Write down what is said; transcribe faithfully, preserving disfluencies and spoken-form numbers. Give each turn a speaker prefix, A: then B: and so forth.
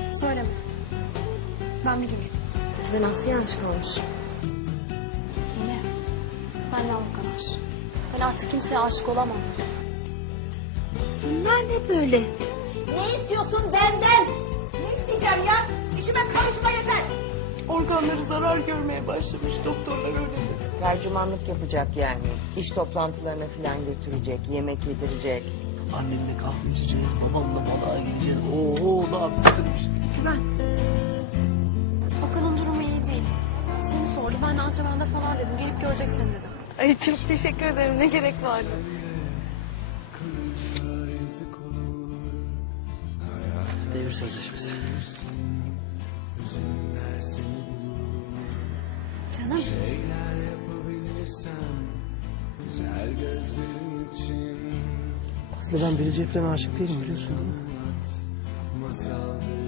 A: Söyleme. Ben biliyorum.
B: Ben Aslı'ya aşık olmuş.
A: Yine. Benden bu kadar. Ben artık kimseye aşık olamam.
B: Bunlar ne böyle?
C: Ne istiyorsun benden? Ne isteyeceğim ya? İşime karışma yeter.
A: Organları zarar görmeye başlamış. Doktorlar öyle dedi.
D: Tercümanlık yapacak yani. İş toplantılarına falan götürecek, yemek yedirecek.
E: Annenle kahve içeceğiz, babanla balığa gideceğiz. Oo, daha bir sürü bir şey.
A: Güven. Okan'ın durumu iyi değil. Seni sordu. Ben de antrenmanda falan dedim. Gelip göreceksin dedim. Ay çok teşekkür ederim. Ne gerek vardı?
E: Devir sözleşmesi.
A: Canım.
E: Aslında ben Beri Cefren'e aşık değilim biliyorsun değil mi?